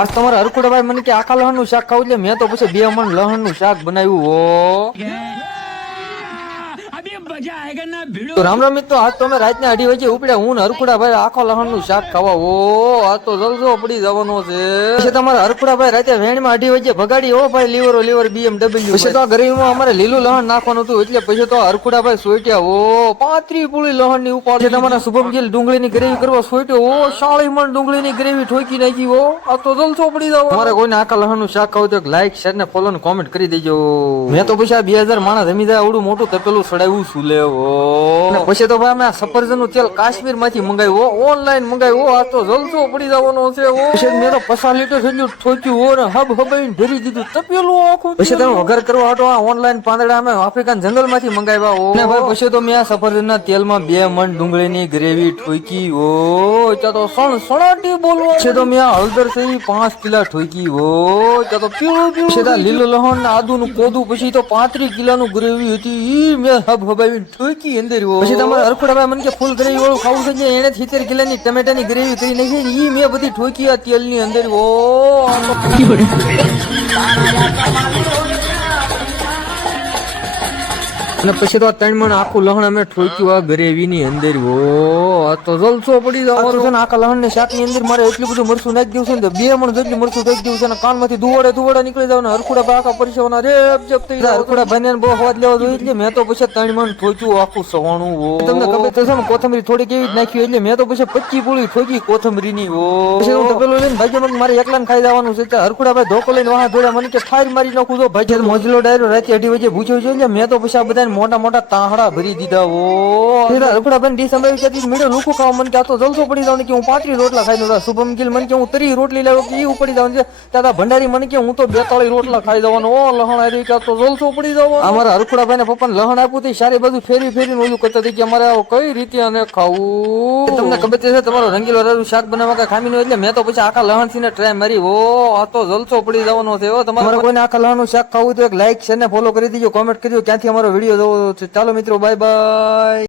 આજ તમારે હરખુડાભાઈ મને કે આખા લહણ નું શાક ખાવું એટલે મેં તો પછી 2 મણ લહણ નું શાક બનાવ્યું હો. તો રામ રામ મિત્રો, આજ તો અમે રાતના 2:30 વાગે ઉપડ્યા. હું ને હરખુડાભાઈ આખો લહણ નું શાક ખાવા. ઓ આ તો જલસો પડી જવાનો છે. પછી તમારે હરખુડાભાઈ રાતે વેણમાં 2:30 વાગે ભગાડી. ઓ ભાઈ લીવર BMW. પછી તો ગરેવીમાં અમારે લીલું લહણ નાખવાનું હતું એટલે પછી તો હરખુડાભાઈ સોટ્યા. ઓ 35 પૂળી લહણ ની ઉપર છે. તમારા શુભમ ગીલ ડુંગળી ની ગ્રેવી કરવા સોટ્યો. ઓ 40 મણ ડુંગળી ની ગ્રેવી ઠોકી નાખી. ઓ આ તો જલસો પડી જાવ. તમારે કોઈને આખા લહણ નું શાક ખાવું તો લાઈક શેર ને ફોલો ને કોમેન્ટ કરી દેજો. મેં તો પછી આ 2000 માણસ જમી જાય આવડું મોટું તપેલું સડાવ્યું શું લેવો. પછી તો ભાઈ અમે સફરજન નું તેલ કાશ્મીર માંથી મંગાવ્યું, ઓનલાઈન મંગાવ્યું. આ તો જલસો પડી જવાનો છે. પછી મેં તો 50 લીટર જેટલું ઠોક્યું ને હબાઈને ભરી દીધું તપેલું આખું. પછી તમે વઘાર કરવા હતો આ ઓનલાઈન પાંદડા અમે આફ્રિકન જંગલ માંથી મંગાવ્યા. ને ભાઈ પછી તો મેં આ સફરજન ના તેલમાં 2 મણ ડુંગળી ની ગ્રેવી ઠોકી. ઓ ત્યાં તો સણાટી બોલવો છે. તો મેં હળદર થઈ 5 કિલા ઠોકી. ઓ ત્યાં તો પીળું છે. લીલું લહણ ને આદુ નું કોદું. પછી તો 35 કિલા નું ગ્રેવી હતી. ઈ મેં હબાઈને ઠોકી અંદર. પછી તમારે હરખુડાભાઈ મને કે ફૂલ ગ્રેવી વાળું ખાવું છે. એને 70 કિલાની ટમેટાની ગ્રેવી કરી નાખી. ઈ મેં બધી ઠોકી આ તેલ ની અંદર. ઓ અને પછી તો 3 મણ આખું લહણ અમે ઠોક્યું આ ગ્રેવી ની અંદર. ઓ આ તો જલસો પડી જવાનો છે. આખા લહણ ને શાક ની અંદર મારે એટલું બધું મરચું નાખી દેવું છે ને 2 મણ જેટલું મરચું નાખી દેવું છે. કાન માંથી ધુવાડા નીકળી જવાના. હરખુડાભાઈ આખા પરિસરના રેપ જપ થઈ જાય. હરખુડાભાઈ ને બહુ સ્વાદ લેવા જોઈએ એટલે મેં તો પછી 3 મણ ઠોક્યું આખું સવાણું. તમને ખબર તો છે ને કોથમરી થોડી કેવી જ નાખી એટલે મેં તો પછી 25 પૂળી ઠોકી કોથમરી ની. ઓ પછી હું તપેલો લઈને ભાઈ મને મારે એકલા ને ખાઈ જવાનું છે. હરખુડાભાઈ ધોકો લઈને વાહ દોડ્યા. મને કે ફાયર મારી નાખું તો ભાઈ મોજલો ડાયરો રાતે 2:30 વાગે ભૂખ્યો છે એટલે મેં તો પછી આ બધા મોટા તાહડા ભરી દીધા. ઓ હરખુડાભાઈ ડિસેમ્બર ક્યાંથી મેળો લુખું ખાવા. મને કે આ તો જલસો પડી જવાનું કે હું 35 રોટલા ખાઈ દઉં. શુભમ ગીલ મને કે હું 30 રોટલી લાવ્યો કે ઈ ઉપડી જવાનું છે. ત્યાં ભંડારી મને કે હું તો 42 રોટલા ખાઈ જવાનો. ઓ લહણ આવી કે આ તો જલસો પડી જવાનો. અમારા હરખુડાભાઈ ને પપ્પાને લહણ આપ્યું તો સારી બાજુ ફેરી ઓલું કરતા હતી કે અમારે કઈ રીતે અને ખાવું. તમને ખબર છે તમારો રંગીલો રારું શાક બનાવવા કઈ ખામી નું એટલે મેં તો પછી આખા લહણ થી ટ્રાય મારી. ઓ આ તો જલસો પડી જવાનો છે. તમારે કોઈને આખા લહણ નું શાક ખાવું તો એક લાઈક શેર ને ફોલો કરી દેજો, કોમેન્ટ કરજો ક્યાંથી અમારો વિડીયો જોવો છે. ચાલો મિત્રો, બાય બાય.